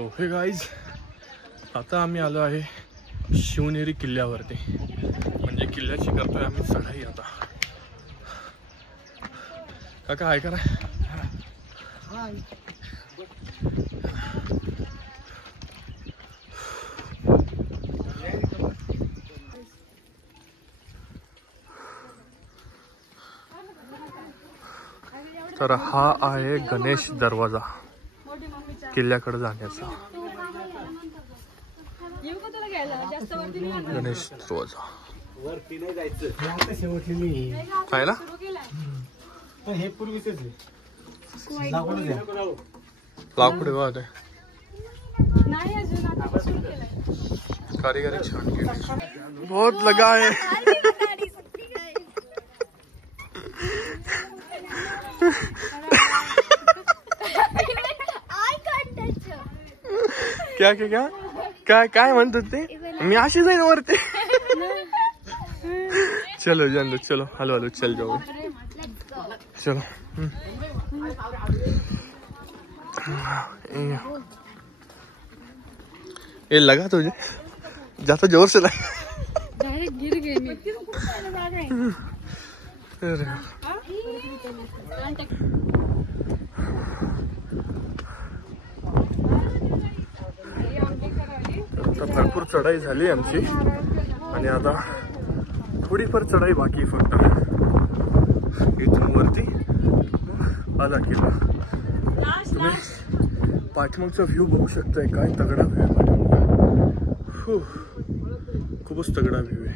सो हे गाईज, आता आम्ही आलो आहे शिवनेरी किल्ल्यावरती. म्हणजे किल्ल्याची करतोय आम्ही चढाई आता. काका हाय करा. तर हा आहे गणेश दरवाजा किल्ल्याकडे जाण्याचा. गणेश दरवाजा काय ना हे पूर्वीच लाकूड वाद आहे. कारीगरी छान केली. बहुत लगा है. क्या क्या क्या काय काय म्हणतात ते. मी अशी जाईन वरती. चलो जान दो, चलो हलो हलो चल जाओ. चलो ये लगा तुझे जाता जोर से लगा. डायरेक्ट गिर गई मैं. भरपूर चढाई झाली आमची आणि आता थोडीफार चढाई बाकी फक्त. इथून वरती आला किल्ला. तुम्ही पाठीमागचा व्ह्यू बघू शकताय. काय तगडा व्ह्यू आहे पाठीमागचा. खूपच तगडा व्ह्यू आहे.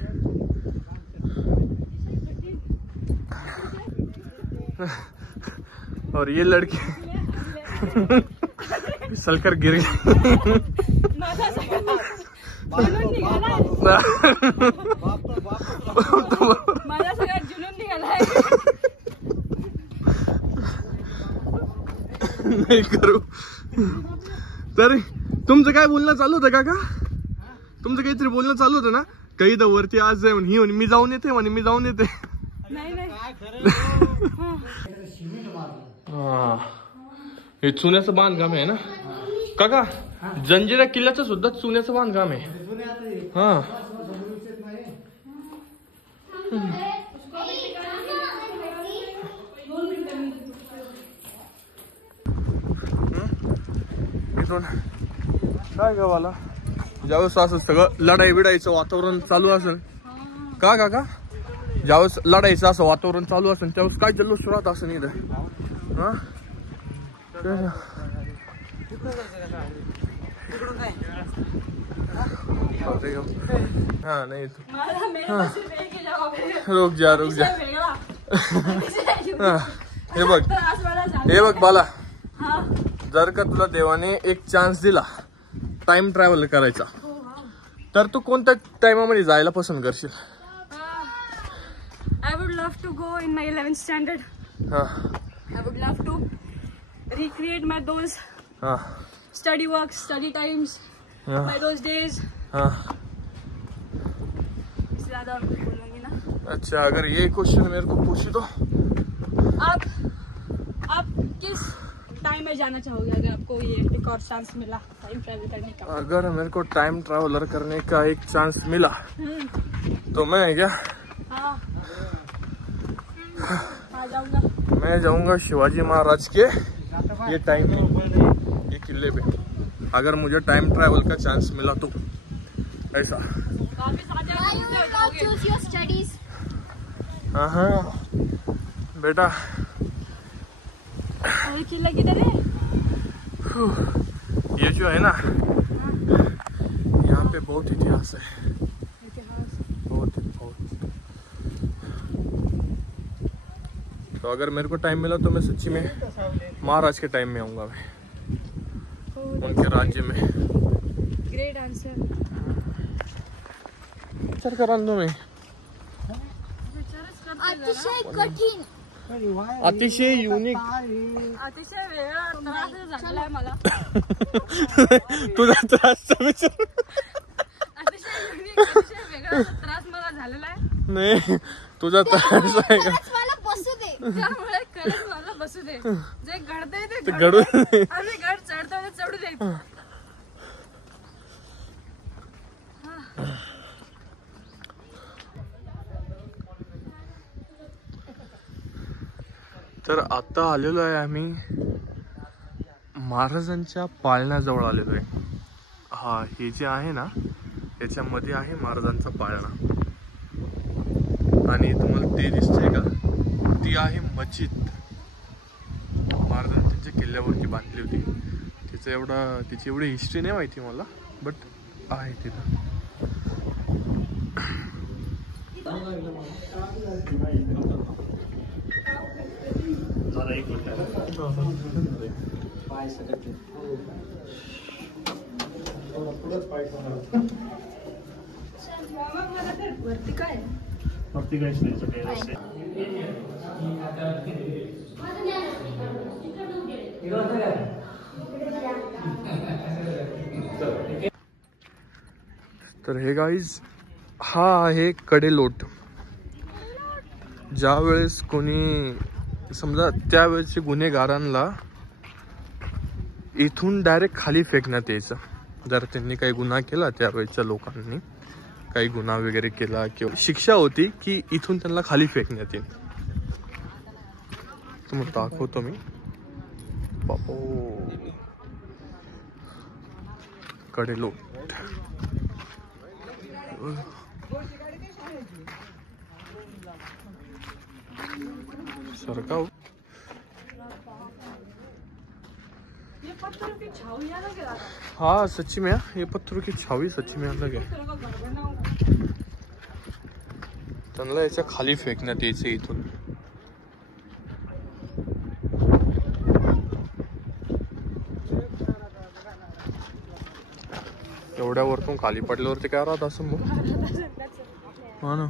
और ये लड़की फिसलकर गिर गई. नाही करू. तरी तुमचं काय बोलणं चालू होतं काका. तुमचं काहीतरी बोलणं चालू होतं ना. काही तर वरती आज जाय म्हणे. ही म्हणे मी जाऊन येते म्हणे. मी जाऊन येते. हे चुन्याचं बांधकाम आहे ना काका. जंजिरा किल्ल्याचं सुद्धा चुन्याचं बांधकाम आहे. हा काय गावाला ज्यावेळेस असं सगळं लढाई बिडाईचं वातावरण चालू असेल का काका. ज्यावेळेस लढाईचं असं वातावरण चालू असेल त्यावेळेस काय जल्लोष राहत असं नाही. हा हाँ नहीं रुक जा हे बघ बाला. जर का तुला देवाने एक चान्स दिला टाइम ट्रॅव्हल करायचा तर तू कोणत्या टाइमामध्ये जायला पसंत करशील. I would love to go in my 11th standard. I would love to recreate my those study works, study times, by those days. ज़्यादा बोलूँगी ना. अच्छा, अगर ये क्वेश्चन मेरे को पूछी तो आप किस टाइम में जाना चाहोगे अगर आपको ये एक और चांस मिला टाइम ट्रैवल करने का. अगर मेरे को टाइम ट्रैवलर करने का एक चांस मिला तो मैं क्या मैं जाऊंगा शिवाजी महाराज के ये टाइम में ये किले पे. अगर मुझे टाइम ट्रैवल का चांस मिला तो ऐसा. हाँ बेटा किला किधर है. ये जो है ना यहाँ पे बहुत इतिहास है. बहुत. तो अगर मेरे को टाइम मिला तो मैं सच्ची में महाराज के टाइम में आऊंगा. मैं उनके राज्य में. Great answer. विचार करा तुम्ही. अतिशय कठीण, अतिशय युनिक, अतिशय वेगळा त्रास झालाय मला. तुझा त्रासचा विचार. अतिशय युनिक, अतिशय वेगळा त्रास मला झालेला आहे. नाही तुझा त्रास आहे का. मला बसू दे. त्यामुळे खरंच मला बसू दे. जे घडतंय ते घडू. आम्ही घड चढतो ते चढू दे. तर आता आलेलो आहे आम्ही महाराजांच्या पाळण्याजवळ आलेलो आहे. हा, हे जे आहे ना याच्यामध्ये आहे महाराजांचा पाळणा. आणि तुम्हाला ते दिसतंय का, ती आहे मस्जिद. महाराजांनी त्यांच्या किल्ल्यावरती बांधली होती. तिची एवढी हिस्ट्री नाही माहिती मला, बट आहे तिथं. तर हे गाईज, हा आहे कडेलोट. ज्या वेळेस कोणी समजा त्यावेळेसच्या गुन्हेगारांना इथून डायरेक्ट खाली फेकण्यात यायचं. जर त्यांनी काही गुन्हा केला, त्यावेळेसच्या लोकांनी काही गुन्हा वगैरे केला किंवा शिक्षा होती की इथून त्यांना खाली फेकण्यात येईल. तुम्हाला दाखवतो मी. बापो, कडेलोट. सरकाव. हाँ सच्ची में ये पत्थरों की छावी सच्ची में अलग है. त्यांना याच्या खाली फेकण्यात यायचं इथून. एवढ्या वरतून खाली पडल्यावरती काय राहत असं मग. हा ना.